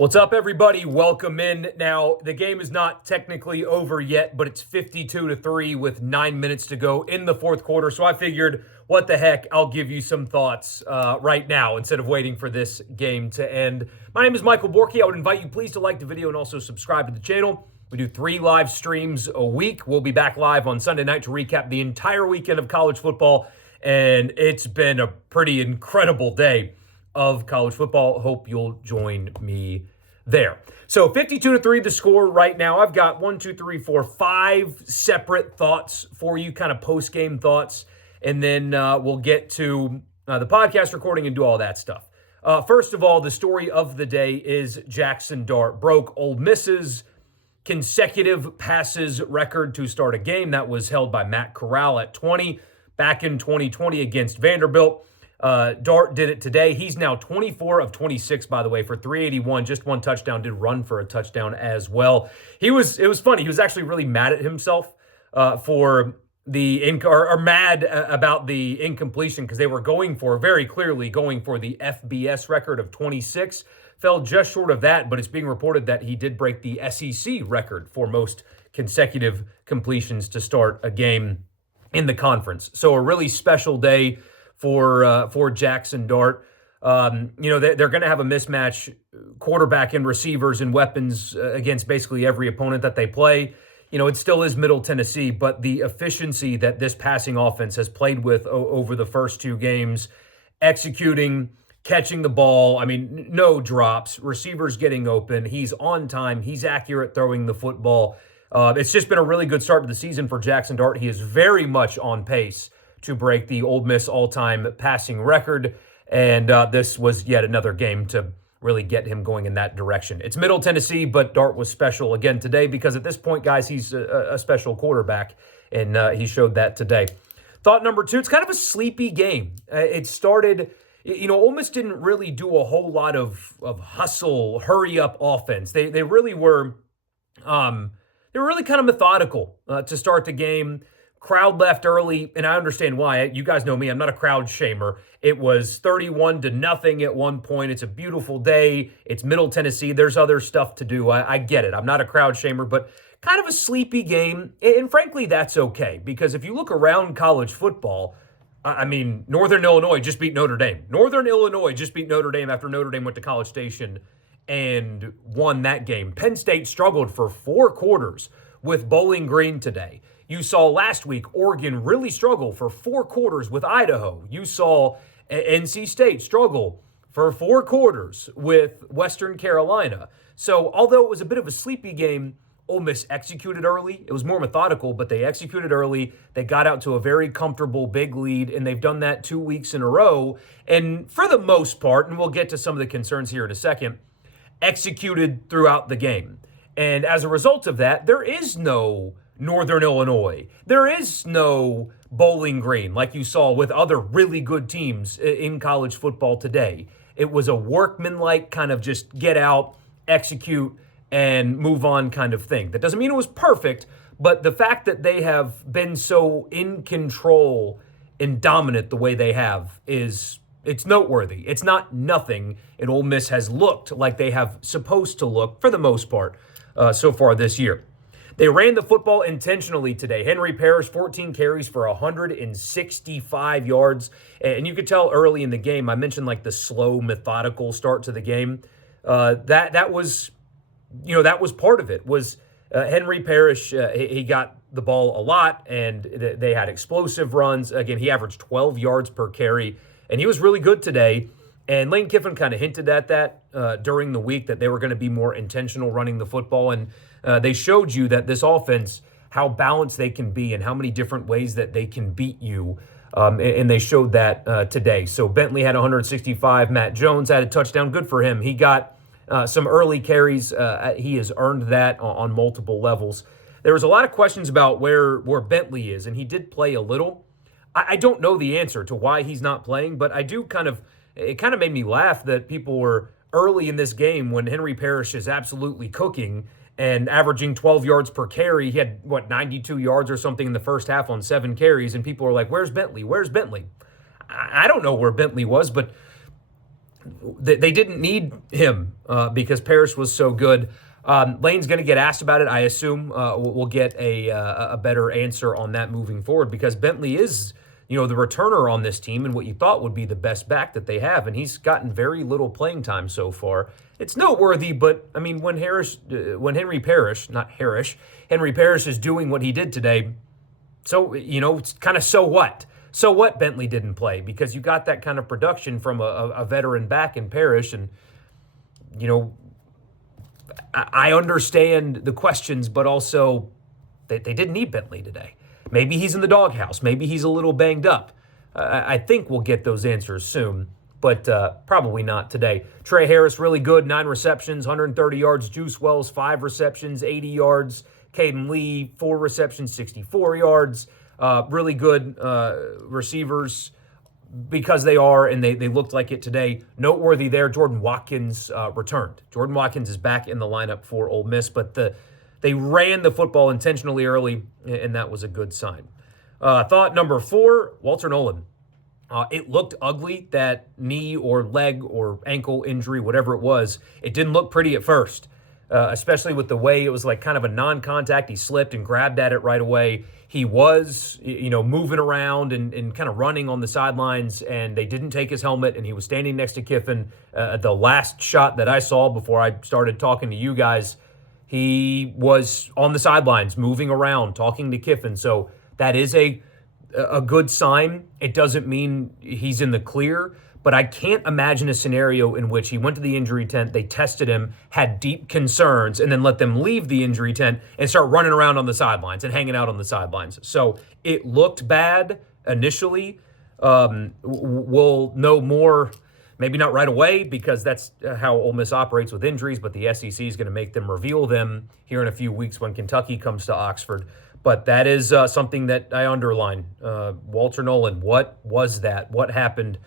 What's up, everybody? Welcome in. Now, the game is not technically over yet, but it's 52-3 with 9 minutes to go in the fourth quarter. So I figured, what the heck, I'll give you some thoughts right now instead of waiting for this game to end. My name is Michael Borky. I would invite you please to like the video and also subscribe to the channel. We do 3 live streams a week. We'll be back live on Sunday night to recap the entire weekend of college football. And it's been a pretty incredible day of college football. Hope you'll join me there. So 52-3 the score right now. I've got 5 separate thoughts for you, kind of post-game thoughts, and then we'll get to the podcast recording and do all that stuff. First of all, the story of the day is Jaxson Dart broke Ole Miss's consecutive passes record to start a game that was held by Matt Corral at 20 back in 2020 against Vanderbilt. Dart did it today. He's now 24 of 26, by the way, for 381, just 1 touchdown, did run for a touchdown as well. It was funny. He was actually really mad at himself for the mad about the incompletion because they were very clearly going for the FBS record of 26. Fell just short of that, but it's being reported that he did break the SEC record for most consecutive completions to start a game in the conference. So a really special day for Jaxson Dart. They're going to have a mismatch quarterback and receivers and weapons against basically every opponent that they play. It still is Middle Tennessee, but the efficiency that this passing offense has played with over the first 2 games, executing, catching the ball, no drops, receivers getting open, he's on time, he's accurate throwing the football. It's just been a really good start to the season for Jaxson Dart. He is very much on pace to break the Ole Miss all-time passing record, and this was yet another game to really get him going in that direction. It's Middle Tennessee, but Dart was special again today because at this point, guys, he's a special quarterback, and he showed that today. Thought number 2, it's kind of a sleepy game. It started, Ole Miss didn't really do a whole lot of hustle, hurry-up offense. They really were kind of methodical to start the game. Crowd left early, and I understand why. You guys know me. I'm not a crowd shamer. It was 31-0 at one point. It's a beautiful day. It's Middle Tennessee. There's other stuff to do. I get it. I'm not a crowd shamer, but kind of a sleepy game. And frankly, that's okay, because if you look around college football, Northern Illinois just beat Notre Dame. Northern Illinois just beat Notre Dame after Notre Dame went to College Station and won that game. Penn State struggled for 4 quarters with Bowling Green today. You saw last week Oregon really struggle for 4 quarters with Idaho. You saw NC State struggle for 4 quarters with Western Carolina. So although it was a bit of a sleepy game, Ole Miss executed early. It was more methodical, but they executed early. They got out to a very comfortable big lead, and they've done that 2 weeks in a row. And for the most part, and we'll get to some of the concerns here in a second, executed throughout the game. And as a result of that, there is no Northern Illinois. There is no Bowling Green like you saw with other really good teams in college football today. It was a workmanlike kind of just get out, execute, and move on kind of thing. That doesn't mean it was perfect, but the fact that they have been so in control and dominant the way they have it's noteworthy. It's not nothing, and Ole Miss has looked like they have supposed to look for the most part so far this year. They ran the football intentionally today. Henry Parrish, 14 carries for 165 yards. And you could tell early in the game, I mentioned like the slow, methodical start to the game. That was part of it, was Henry Parrish. He got the ball a lot, and they had explosive runs. Again, he averaged 12 yards per carry, and he was really good today. And Lane Kiffin kind of hinted at that during the week, that they were going to be more intentional running the football. And they showed you that this offense, how balanced they can be and how many different ways that they can beat you. And they showed that today. So Bentley had 165. Matt Jones had a touchdown. Good for him. He got some early carries. He has earned that on multiple levels. There was a lot of questions about where Bentley is, and he did play a little. I don't know the answer to why he's not playing, but I do it kind of made me laugh that people were early in this game when Henry Parrish is absolutely cooking and averaging 12 yards per carry. He had, 92 yards or something in the first half on 7 carries, and people are like, where's Bentley? Where's Bentley? I don't know where Bentley was, but they didn't need him because Parrish was so good. Lane's going to get asked about it. I assume we'll get a better answer on that moving forward because Bentley is, the returner on this team and what you thought would be the best back that they have, and he's gotten very little playing time so far. It's noteworthy, but I mean, when Henry Parrish is doing what he did today, so it's kind of so what? So what Bentley didn't play because you got that kind of production from a veteran back in Parrish, and I understand the questions, but also they didn't need Bentley today. Maybe he's in the doghouse. Maybe he's a little banged up. I think we'll get those answers soon, but probably not today. Trey Harris, really good, 9 receptions, 130 yards. Juice Wells, 5 receptions, 80 yards. Caden Lee, 4 receptions, 64 yards. Really good receivers because they are, and they looked like it today. Noteworthy there, Jordan Watkins returned. Jordan Watkins is back in the lineup for Ole Miss, but they ran the football intentionally early, and that was a good sign. Thought number 4, Walter Nolan. It looked ugly, that knee or leg or ankle injury, whatever it was. It didn't look pretty at first, especially with the way it was like kind of a non-contact. He slipped and grabbed at it right away. He was, moving around and kind of running on the sidelines, and they didn't take his helmet, and he was standing next to Kiffin. The last shot that I saw before I started talking to you guys, he was on the sidelines, moving around, talking to Kiffin. So that is a good sign. It doesn't mean he's in the clear, but I can't imagine a scenario in which he went to the injury tent, they tested him, had deep concerns, and then let them leave the injury tent and start running around on the sidelines and hanging out on the sidelines. So it looked bad initially. We'll know more, maybe not right away, because that's how Ole Miss operates with injuries, but the SEC is going to make them reveal them here in a few weeks when Kentucky comes to Oxford. But that is something that I underline. Walter Nolan, what was that? What happened?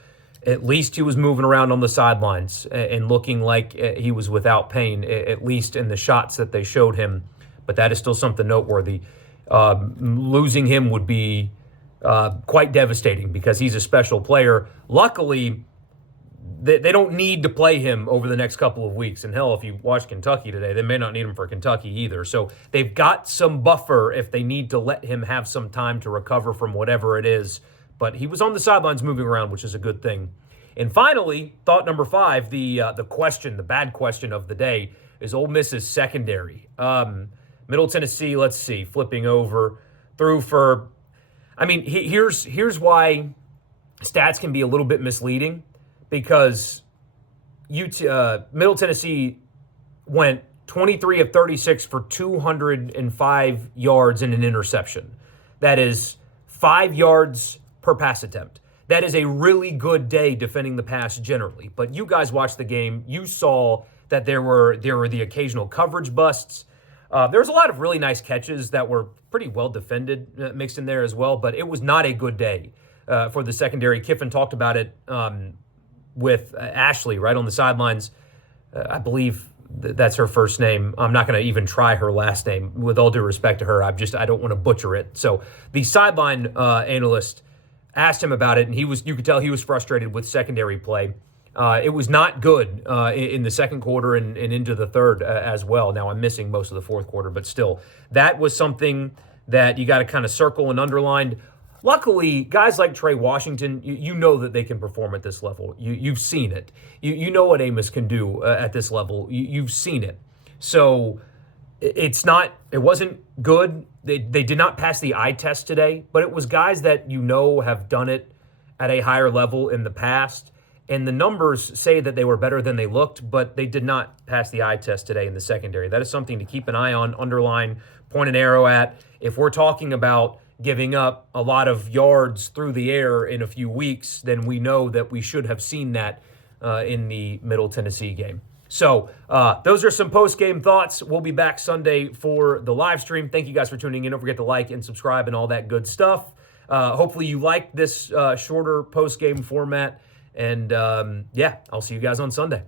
At least he was moving around on the sidelines and looking like he was without pain, at least in the shots that they showed him. But that is still something noteworthy. Losing him would be quite devastating because he's a special player. Luckily, they don't need to play him over the next couple of weeks. And hell, if you watch Kentucky today, they may not need him for Kentucky either. So they've got some buffer if they need to let him have some time to recover from whatever it is. But he was on the sidelines moving around, which is a good thing. And finally, thought number 5, the bad question of the day, is Ole Miss's secondary. Middle Tennessee, let's see, flipping over, threw for, here's why stats can be a little bit misleading, because Middle Tennessee went 23 of 36 for 205 yards and an interception. That is 5 yards per pass attempt. That is a really good day defending the pass generally. But you guys watched the game. You saw that there were the occasional coverage busts. There was a lot of really nice catches that were pretty well defended mixed in there as well. But it was not a good day for the secondary. Kiffin talked about it with Ashley right on the sidelines. I believe that's her first name. I'm not going to even try her last name. With all due respect to her, I don't want to butcher it. So the sideline analyst asked him about it, and you could tell he was frustrated with secondary play. It was not good in the second quarter and into the third as well. Now, I'm missing most of the fourth quarter, but still, that was something that you got to kind of circle and underline. Luckily, guys like Trey Washington, you know that they can perform at this level. You've seen it. You know what Amos can do at this level. You've seen it. So it wasn't good. They did not pass the eye test today, but it was guys that have done it at a higher level in the past. And the numbers say that they were better than they looked, but they did not pass the eye test today in the secondary. That is something to keep an eye on, underline, point an arrow at. If we're talking about giving up a lot of yards through the air in a few weeks, then we know that we should have seen that in the Middle Tennessee game. So those are some post-game thoughts. We'll be back Sunday for the live stream. Thank you guys for tuning in. Don't forget to like and subscribe and all that good stuff. Hopefully you like this shorter post-game format. And, I'll see you guys on Sunday.